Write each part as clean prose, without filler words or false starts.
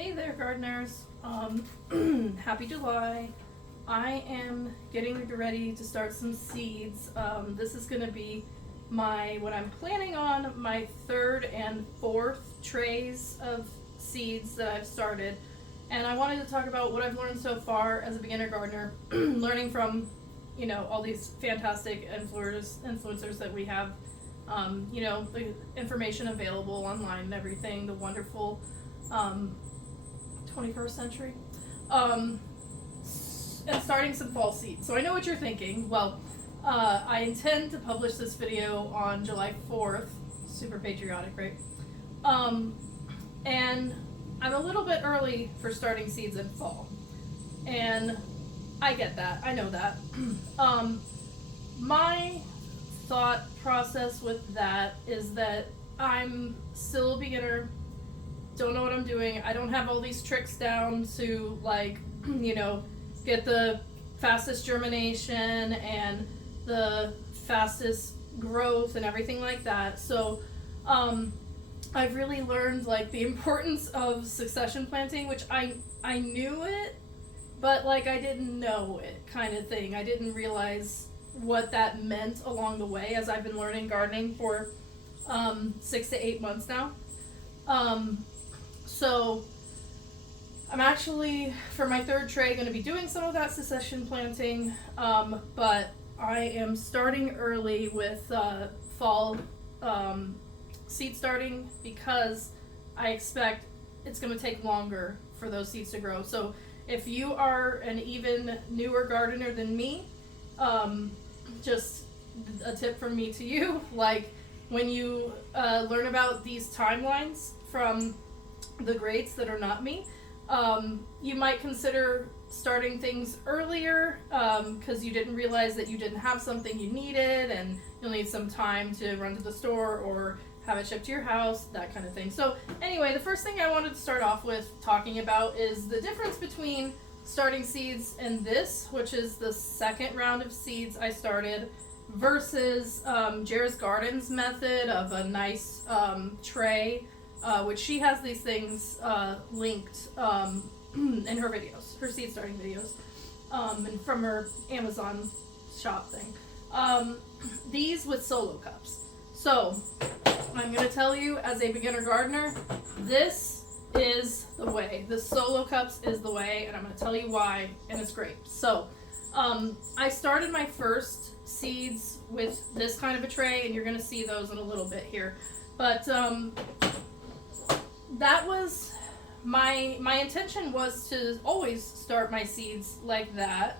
Hey there, gardeners. Happy July. I am getting ready to start some seeds. This is going to be what I'm planning on my third and fourth trays of seeds that I've started. And I wanted to talk about what I've learned so far as a beginner gardener, learning from, all these fantastic influencers that we have, the information available online and everything, the wonderful, 21st century, and starting some fall seeds. So I know what you're thinking. Well, I intend to publish this video on July 4th. Super patriotic, right? And I'm a little bit early for starting seeds in fall. And I get that. I know that. My thought process with that is that I'm still a beginner, don't know what I'm doing. I don't have all these tricks down to get the fastest germination and the fastest growth and everything like that. So I've really learned the importance of succession planting, which I knew it, but I didn't know it kind of thing. I didn't realize what that meant along the way as I've been learning gardening for 6 to 8 months now. So I'm actually, for my third tray, going to be doing some of that succession planting, but I am starting early with fall seed starting because I expect it's going to take longer for those seeds to grow. So if you are an even newer gardener than me, just a tip from me to you, when you learn about these timelines from the greats that are not me, you might consider starting things earlier because you didn't realize that you didn't have something you needed and you'll need some time to run to the store or have it shipped to your house, that kind of thing. So anyway, the first thing I wanted to start off with talking about is the difference between starting seeds and this, which is the second round of seeds I started, versus Jera's Gardens method of a nice tray, which she has these things linked in her videos, her seed starting videos, and from her Amazon shop thing. These with solo cups. So I'm going to tell you, as a beginner gardener, this is the way. The solo cups is the way, and I'm going to tell you why, and it's great. So I started my first seeds with this kind of a tray, and you're going to see those in a little bit here. But that was my intention, was to always start my seeds like that,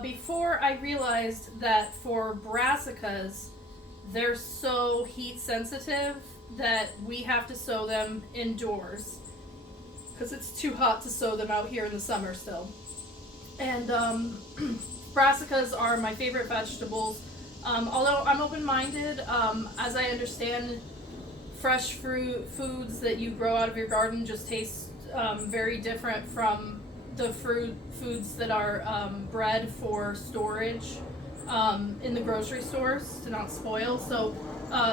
before I realized that for brassicas, they're so heat sensitive that we have to sow them indoors because it's too hot to sow them out here in the summer still. And brassicas are my favorite vegetables, although I'm open-minded. As I understand, fresh foods that you grow out of your garden just taste very different from the foods that are bred for storage in the grocery stores to not spoil. So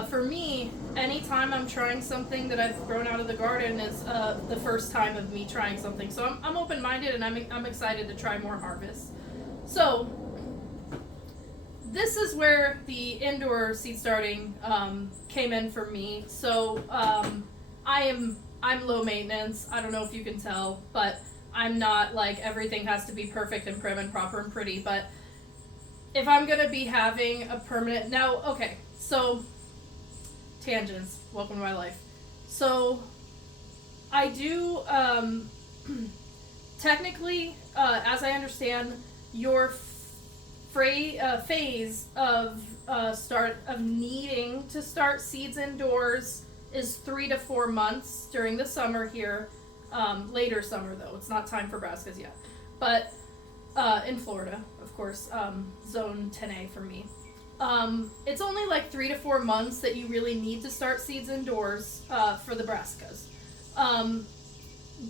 for me, anytime I'm trying something that I've grown out of the garden is the first time of me trying something. So I'm open-minded, and I'm excited to try more harvests. So this is where the indoor seed starting came in for me. So I'm low maintenance. I don't know if you can tell, but I'm not everything has to be perfect and prim and proper and pretty. But if I'm gonna be having a permanent so tangents. Welcome to my life. So I do technically, as I understand, your phase of needing to start seeds indoors is 3 to 4 months during the summer here. Later summer though, it's not time for brassicas yet. But in Florida, of course, zone 10A for me. It's only 3 to 4 months that you really need to start seeds indoors for the brassicas.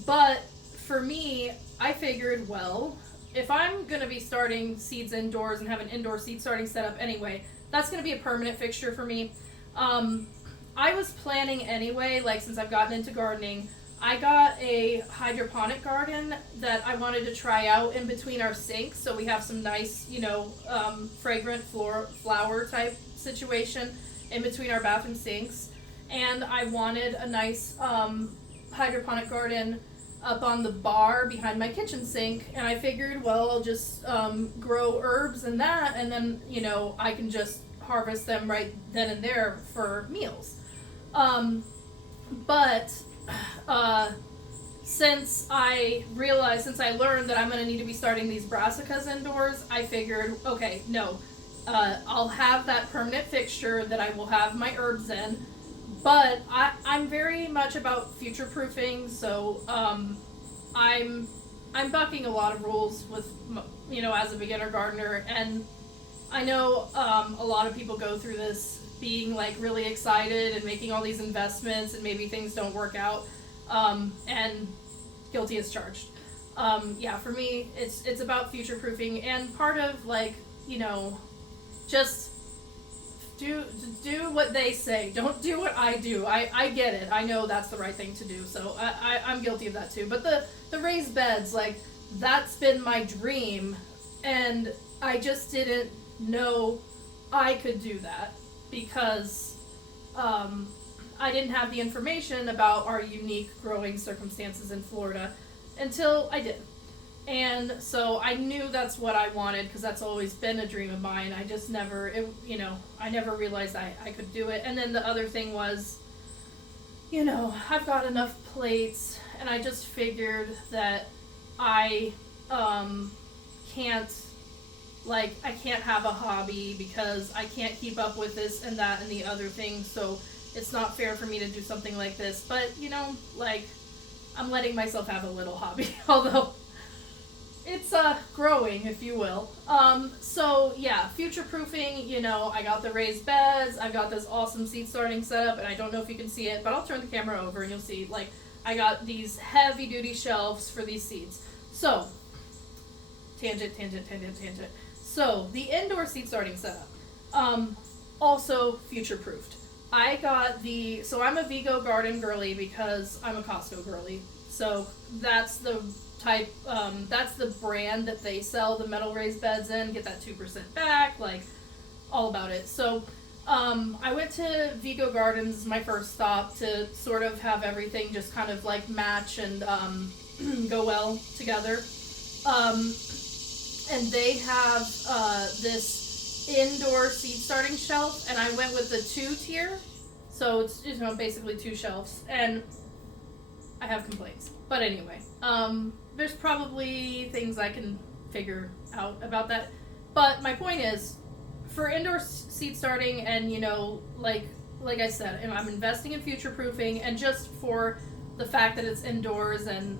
But for me, I figured, well, if I'm going to be starting seeds indoors and have an indoor seed starting setup anyway, that's going to be a permanent fixture for me. I was planning anyway, since I've gotten into gardening, I got a hydroponic garden that I wanted to try out in between our sinks, so we have some nice, fragrant flower type situation in between our bathroom sinks. And I wanted a nice hydroponic garden up on the bar behind my kitchen sink, and I figured, well, I'll just grow herbs in that, and then, I can just harvest them right then and there for meals. But since I learned that I'm going to need to be starting these brassicas indoors, I figured, okay, no, I'll have that permanent fixture that I will have my herbs in, but I'm very much about future-proofing, so I'm bucking a lot of rules with, as a beginner gardener, and I know a lot of people go through this being like really excited and making all these investments and maybe things don't work out, and guilty as charged. For me, it's about future proofing, and part of just do what they say. Don't do what I do. I get it. I know that's the right thing to do. So I'm guilty of that too. But the raised beds, that's been my dream, and I just didn't know I could do that because I didn't have the information about our unique growing circumstances in Florida until I did. And so I knew that's what I wanted because that's always been a dream of mine. I just never, I never realized I could do it. And then the other thing was, I've got enough plates, and I just figured that I can't have a hobby because I can't keep up with this and that and the other thing, so it's not fair for me to do something like this. But, I'm letting myself have a little hobby, although it's growing, if you will. Future-proofing, I got the raised beds, I've got this awesome seed starting setup, and I don't know if you can see it, but I'll turn the camera over and you'll see, I got these heavy-duty shelves for these seeds. So, tangent. So, the indoor seed starting setup, also future-proofed. So I'm a Vigo Garden girly because I'm a Costco girly. So that's the that's the brand that they sell the metal raised beds in. Get that 2% back, all about it. So I went to Vigo Gardens, my first stop, to sort of have everything just kind of match and go well together. And they have this indoor seed starting shelf, and I went with the 2-tier, so it's basically 2 shelves, and I have complaints, but anyway, there's probably things I can figure out about that, but my point is, for indoor seed starting, and like I said, I'm investing in future proofing, and just for the fact that it's indoors, and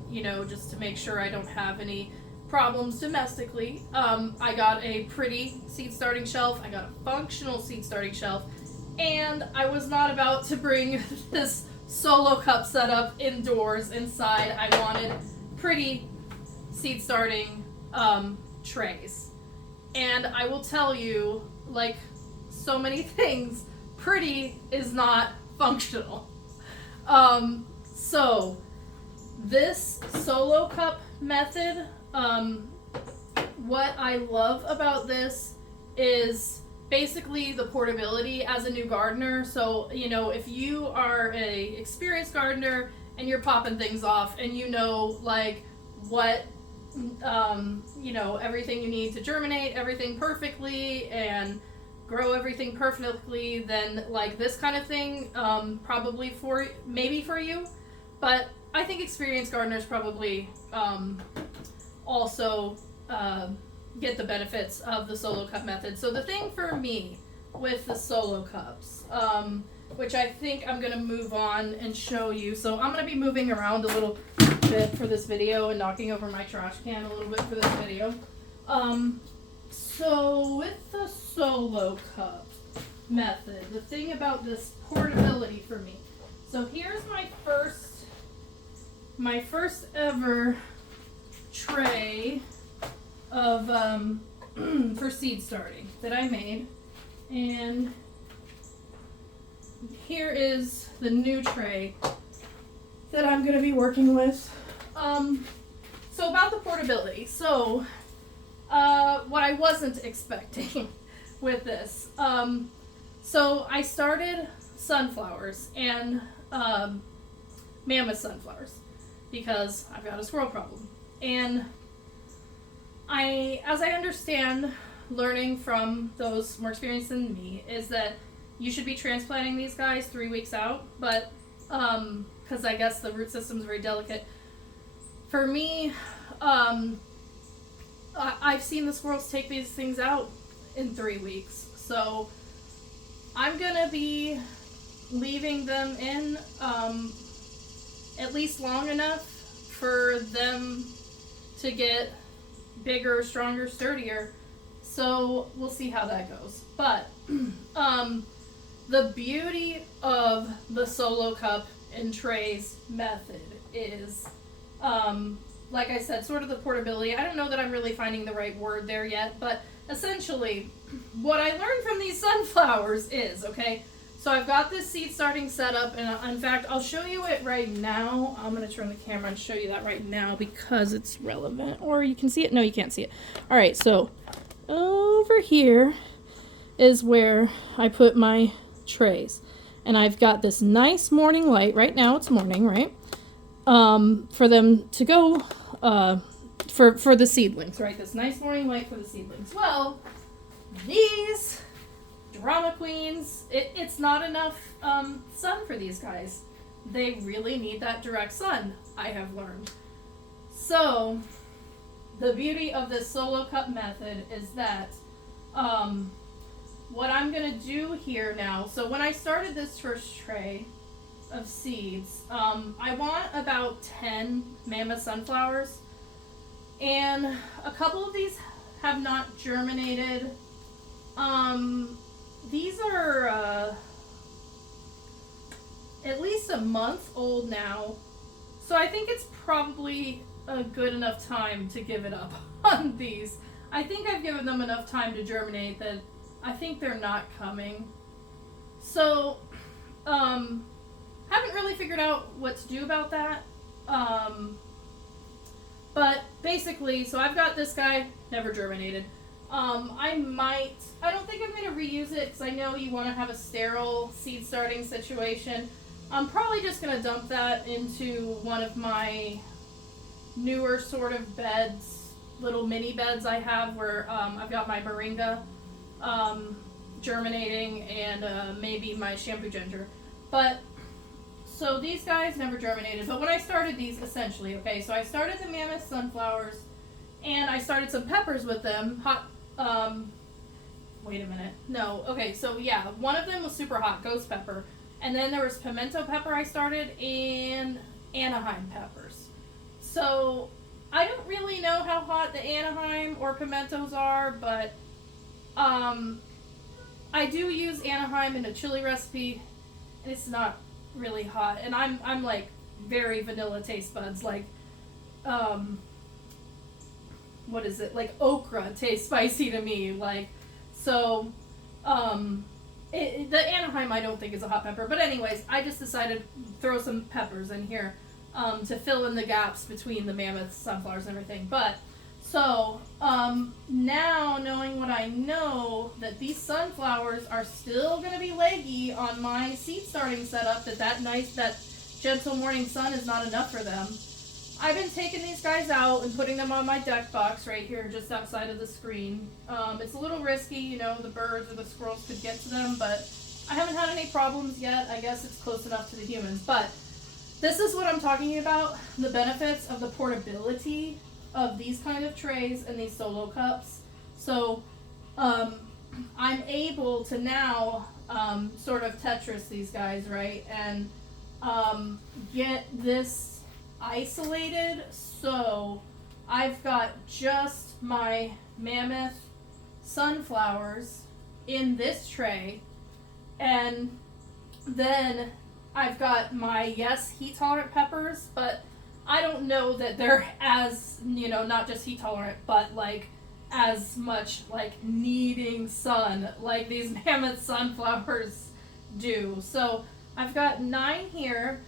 just to make sure I don't have any problems domestically, I got a pretty seed starting shelf, I got a functional seed starting shelf, and I was not about to bring this solo cup setup indoors inside. I wanted pretty seed starting trays, and I will tell you, like so many things, pretty is not functional. So this solo cup method, what I love about this is basically the portability as a new gardener. So, if you are a experienced gardener and you're popping things off and what, everything you need to germinate everything perfectly and grow everything perfectly, then this kind of thing, probably maybe for you. But I think experienced gardeners probably also get the benefits of the solo cup method. So the thing for me with the solo cups, which I think I'm going to move on and show you. So I'm going to be moving around a little bit for this video and knocking over my trash can a little bit for this video. So with the solo cup method, the thing about this portability for me. So here's my first ever tray of for seed starting that I made, and here is the new tray that I'm going to be working with. So about the portability. So, what I wasn't expecting with this. So I started sunflowers and mammoth sunflowers because I've got a squirrel problem. And as I understand, learning from those more experienced than me, is that you should be transplanting these guys 3 weeks out, but because I guess the root system is very delicate. For me, I've seen the squirrels take these things out in 3 weeks, so I'm gonna be leaving them in at least long enough for them to get bigger, stronger, sturdier. So we'll see how that goes. But the beauty of the solo cup and trays method is, like I said, sort of the portability. I don't know that I'm really finding the right word there yet, but essentially what I learned from these sunflowers is, okay, so I've got this seed starting set up, and in fact, I'll show you it right now. I'm going to turn the camera and show you that right now because it's relevant. Or you can see it. No, you can't see it. All right, so over here is where I put my trays. And I've got this nice morning light. Right now it's morning, right? For them to go, for the seedlings, right? This nice morning light for the seedlings. Well, these drama queens, it's not enough sun for these guys. They really need that direct sun, I have learned. So, the beauty of this solo cup method is that what I'm going to do here now, so when I started this first tray of seeds, I want about 10 mammoth sunflowers, and a couple of these have not germinated. These are at least a month old now, so I think it's probably a good enough time to give it up on these. I think I've given them enough time to germinate that I think they're not coming. So, haven't really figured out what to do about that. But basically, so I've got this guy, never germinated. I don't think I'm going to reuse it because I know you want to have a sterile seed starting situation. I'm probably just going to dump that into one of my newer sort of beds, little mini beds I have where I've got my moringa germinating and maybe my shampoo ginger. But so these guys never germinated, but when I started these, essentially, okay, so I started the mammoth sunflowers and I started some peppers with them. Wait a minute. No, okay, so yeah, one of them was super hot, ghost pepper. And then there was pimento pepper I started and Anaheim peppers. So I don't really know how hot the Anaheim or pimentos are, but I do use Anaheim in a chili recipe, and it's not really hot. And I'm like very vanilla taste buds, like what is it? Like okra tastes spicy to me, like so. The Anaheim I don't think is a hot pepper, but anyways, I just decided to throw some peppers in here to fill in the gaps between the mammoth sunflowers and everything. But so now knowing what I know, that these sunflowers are still going to be leggy on my seed starting setup, that gentle morning sun is not enough for them. I've been taking these guys out and putting them on my deck box right here just outside of the screen. It's a little risky, you know, the birds or the squirrels could get to them, but I haven't had any problems yet. I guess it's close enough to the humans. But this is what I'm talking about, the benefits of the portability of these kind of trays and these solo cups. So I'm able to now sort of Tetris these guys, right, and get this isolated. So I've got just my mammoth sunflowers in this tray, and then I've got my heat tolerant peppers, but I don't know that they're as, you know, not just heat tolerant, but like as much like needing sun like these mammoth sunflowers do. So I've got 9 here.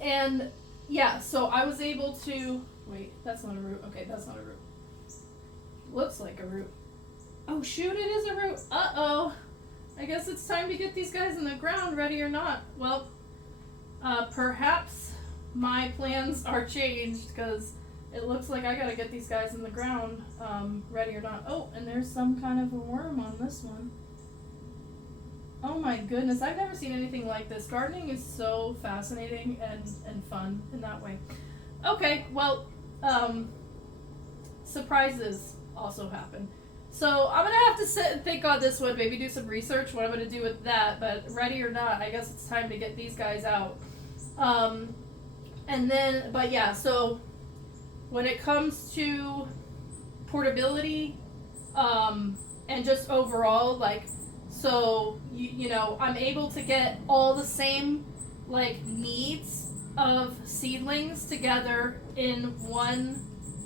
And yeah, so I was able to, wait, that's not a root. Okay, that's not a root. Looks like a root. Oh shoot, it is a root. Uh-oh. I guess it's time to get these guys in the ground, ready or not. Well, perhaps my plans are changed, because it looks like I gotta get these guys in the ground, ready or not. Oh, and there's some kind of a worm on this one. Oh my goodness, I've never seen anything like this. Gardening is so fascinating and fun in that way. Okay, well, surprises also happen. So I'm gonna have to sit and think on this one, maybe do some research what I'm gonna do with that, but ready or not, I guess it's time to get these guys out. And then, but yeah, so when it comes to portability, and just overall, like, so, you know, I'm able to get all the same, like, needs of seedlings together in one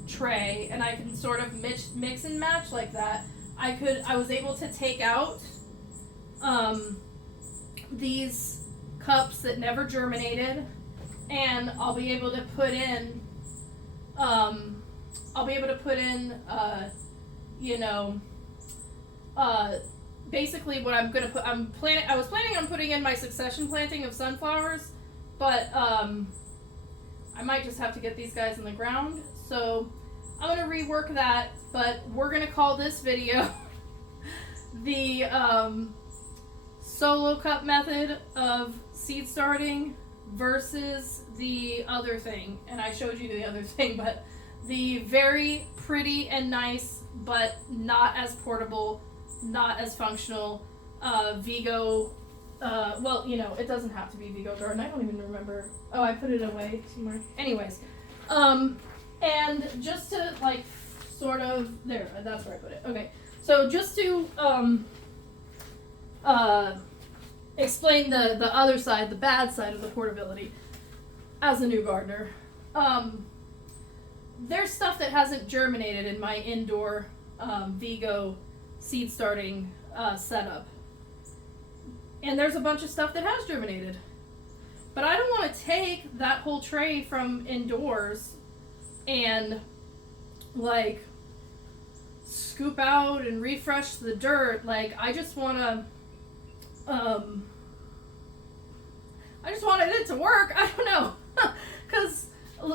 tray, and I can sort of mix and match like that. I was able to take out, these cups that never germinated, and I'll be able to put in, you know, basically what I'm gonna put, I was planning on putting in my succession planting of sunflowers, but, I might just have to get these guys in the ground, so I'm gonna rework that, but we're gonna call this video the, solo cup method of seed starting versus the other thing, and I showed you the other thing, but the very pretty and nice, but not as portable, not as functional, Vigo, well, you know, it doesn't have to be Vigo Garden, I don't even remember, oh, I put it away somewhere, anyways, and just to, like, sort of, there, that's where I put it, okay, so just to, explain the other side, the bad side of the portability, as a new gardener, there's stuff that hasn't germinated in my indoor, Vigo seed starting, setup, and there's a bunch of stuff that has germinated, but I don't want to take that whole tray from indoors and, like, scoop out and refresh the dirt. Like, I just want to, I just wanted it to work. I don't know. Because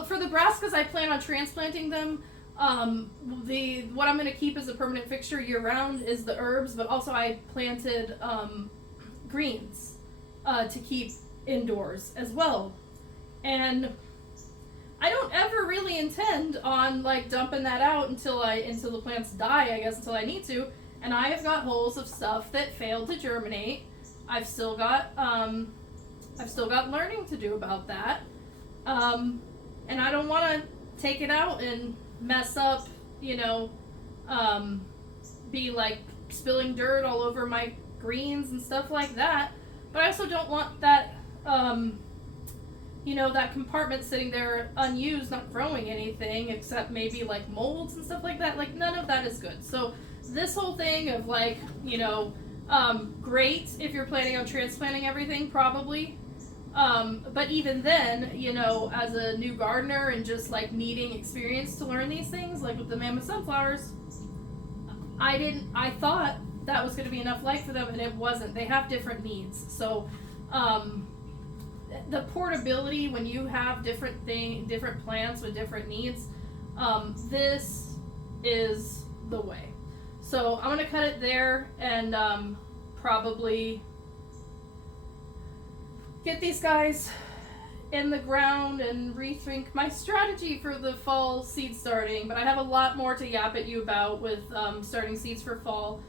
for the brassicas, I plan on transplanting them. What I'm going to keep as a permanent fixture year round is the herbs, but also I planted, greens, to keep indoors as well. And I don't ever really intend on, like, dumping that out until the plants die, I guess, until I need to. And I have got holes of stuff that failed to germinate. I've still got learning to do about that. And I don't want to take it out and mess up, you know, be like spilling dirt all over my greens and stuff like that. But I also don't want that, you know, that compartment sitting there unused, not growing anything except maybe like molds and stuff like that. Like, none of that is good. So this whole thing of, like, you know, great if you're planning on transplanting everything, probably. But even then, you know, as a new gardener and just, like, needing experience to learn these things, like with the Mammoth sunflowers, I thought that was going to be enough light for them, and it wasn't. They have different needs. So, the portability, when you have different plants with different needs, this is the way. So I'm going to cut it there and, probably get these guys in the ground and rethink my strategy for the fall seed starting. But I have a lot more to yap at you about with, starting seeds for fall.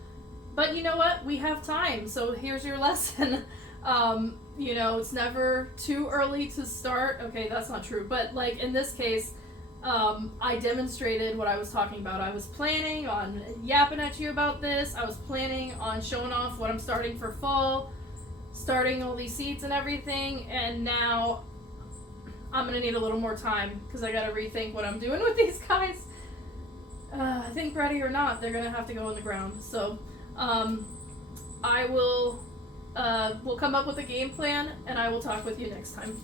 But you know what? We have time. So here's your lesson. You know, it's never too early to start. Okay, that's not true. But, like, in this case, I demonstrated what I was talking about. I was planning on yapping at you about this. I was planning on showing off what I'm starting for fall, starting all these seeds and everything, and now I'm going to need a little more time because I got to rethink what I'm doing with these guys. I think ready or not, they're going to have to go in the ground. So, we'll come up with a game plan, and I will talk with you next time.